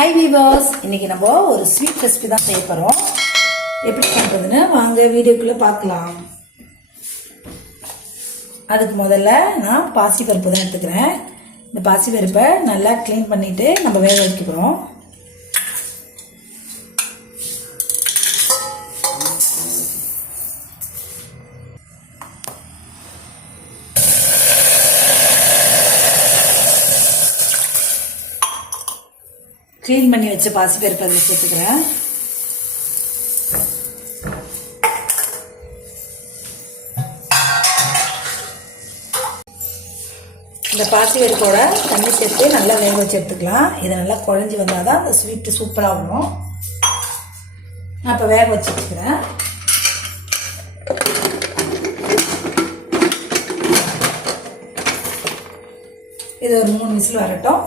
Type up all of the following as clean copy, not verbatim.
Hi viewers, இன்னைக்கு நம்ம ஒரு ஸ்வீட் ரெசிபி தான் செய்ய போகிறோம். எப்படி பண்ணுறதுன்னு வாங்க வீடியோக்குள்ளே பார்க்கலாம். அதுக்கு முதல்ல நான் பாசிப்பருப்பு தான் எடுத்துக்கிறேன். இந்த பாசிப்பருப்பை நல்லா க்ளீன் பண்ணிவிட்டு நம்ம வேக வைக்க போகிறோம். க்ளீன் பண்ணி வச்ச பாசிப்பருப்பு அதில் சேர்த்துக்கிறேன். இந்த பாசிப்பருப்போட தண்ணி சேர்த்து நல்லா வேக வச்சு எடுத்துக்கலாம். இதை நல்லா குழஞ்சி வந்தால் தான் அந்த ஸ்வீட்டு சூப்பராக வரும். நான் இப்போ வேக வச்சு வச்சுக்கிறேன். இது ஒரு 3 விசில் வரட்டும்.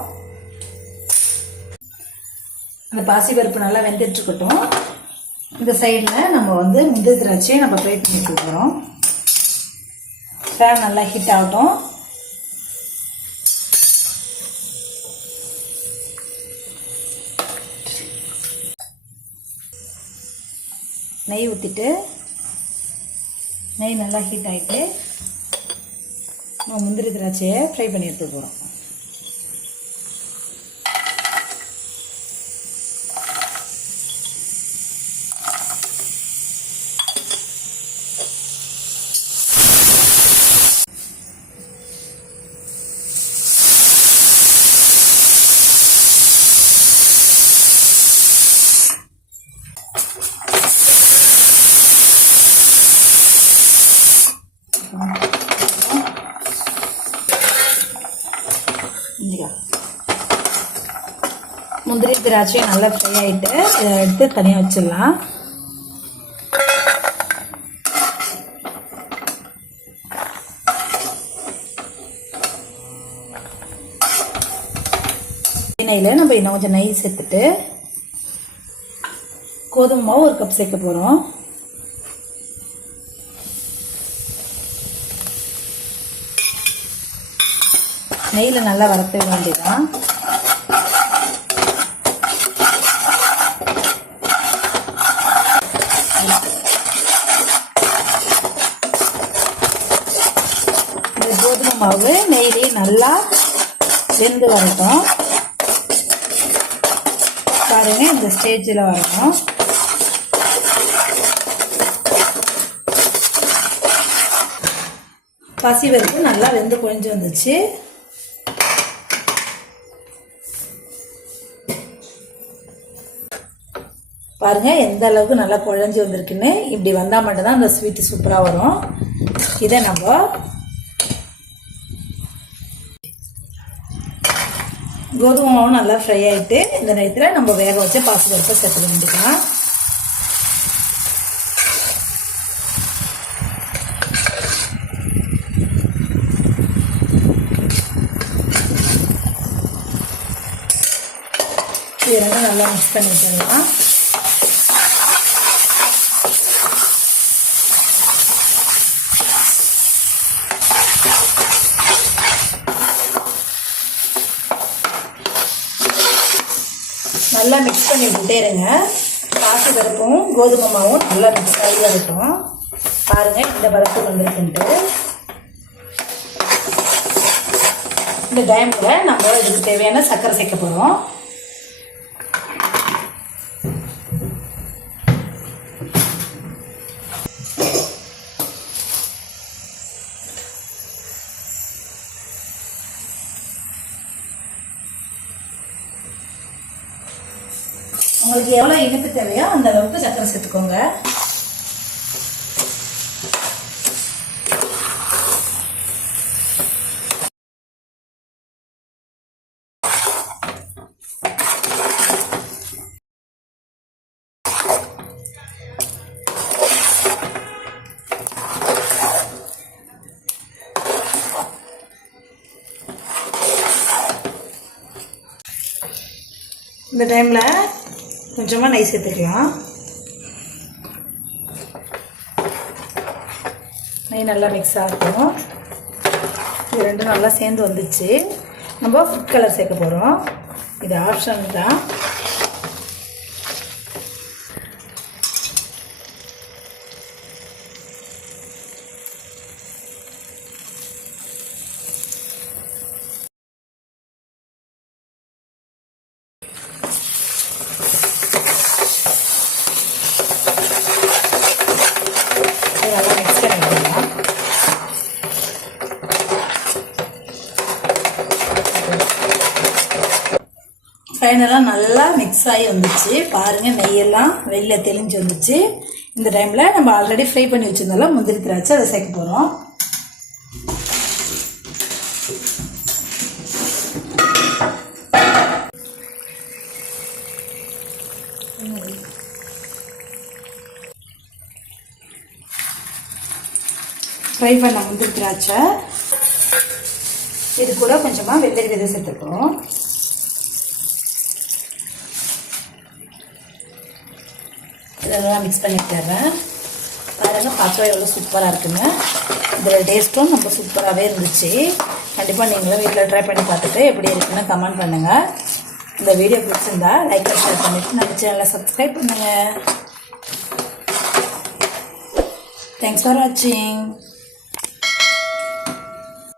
அந்த பாசிப்பருப்பு நல்லா வெந்துட்டுருக்கட்டும். இந்த சைடில் நம்ம முந்திரி திராட்சையை நம்ம ஃப்ரை பண்ணி கொடுக்குறோம். ஃபேன் நல்லா ஹீட் ஆகட்டும். நெய் ஊற்றிட்டு நெய் நல்லா ஹீட் ஆகிட்டு நம்ம முந்திரி திராட்சையை ஃப்ரை பண்ணி எடுத்துக்க போகிறோம். முந்திரி திராட்சையும் நல்லா ஃப்ரை ஆகிட்டு இதை எடுத்து தனியாக வச்சிடலாம். எண்ணெயில் நம்ம இன்னும் கொஞ்சம் நெய் சேர்த்துட்டு கோதுமை மாவு 1 கப் சேர்க்க போகிறோம். நெய்யில் நல்லா வறுத்த வேண்டியதான். இந்த கோதுமை மாவு நெய்லேயே நல்லா வெந்து வரட்டும். பாருங்க, இந்த ஸ்டேஜில் வரணும். பாசிப்பருப்பு நல்லா வெந்து குழஞ்சி வந்துச்சு. பாருங்க எந்த அளவுக்கு நல்லா குழஞ்சி வந்திருக்குன்னு. இப்படி வந்தால் மட்டும்தான் அந்த ஸ்வீட்டு சூப்பராக வரும். இதை நம்ம கோதுமை மாவும் நல்லா ஃப்ரை ஆகிட்டு இந்த நேரத்தில் நம்ம வேக வச்ச பாசிப்பருப்பை சேர்த்துக்க வேண்டியதான். இது ரெண்டும் நல்லா மிக்ஸ் பண்ணி வச்சிடலாம். நல்லா மிக்ஸ் பண்ணி விட்டே இருங்க. பாசிப்பருப்பும் கோதுமை மாவும் நல்லா மிக்ஸ் ஆகி வரட்டும். பாருங்கள் இந்த பருப்பு வந்துருக்குன்ட்டு. இந்த டைமில் நம்ம இதுக்கு தேவையான சர்க்கரை சேர்க்க போகிறோம். உங்களுக்கு எவ்வளோ இனிப்பு தேவையோ அந்த அளவுக்கு சர்க்கரை சேர்த்துக்கோங்க. இந்த டைமில் கொஞ்சமாக நெய் சேர்த்துக்கலாம். நெய் நல்லா மிக்ஸ் ஆகும். இது ரெண்டும் நல்லா சேர்ந்து வந்துச்சு. நம்ம ஃபுட் கலர் சேர்க்க போகிறோம். இது ஆப்ஷன் தான். ஃபைனலாக நல்லா மிக்ஸ் ஆகி வந்துச்சு பாருங்கள், நெய்யெல்லாம் வெளியில் தெளிஞ்சு வந்துச்சு. இந்த டைமில் நம்ம ஆல்ரெடி ஃப்ரை பண்ணி வச்சுருந்தாலும் முந்திரி திராட்சை அதை சேர்க்க போகிறோம். ஃப்ரை பண்ண முந்திரி திராட்சை இது கூட கொஞ்சமாக வெள்ளரி விதை சேர்த்துக்கிறோம். இதெல்லாம் மிக்ஸ் பண்ணி தர்றேன். பாருங்கள், பார்க்கவே எவ்வளோ சூப்பராக இருக்குங்க. இதில் டேஸ்ட்டும் நம்ம சூப்பராகவே இருந்துச்சு. கண்டிப்பாக நீங்களும் வீட்டில் ட்ரை பண்ணி பார்த்துட்டு எப்படி இருக்குன்னு கமெண்ட் பண்ணுங்கள். இந்த வீடியோ பிடிச்சிருந்தா லைக் ஷேர் பண்ணிவிட்டு நம்ம சேனலை சப்ஸ்கிரைப் பண்ணுங்கள். தேங்க்ஸ் ஃபார் வாட்சிங்.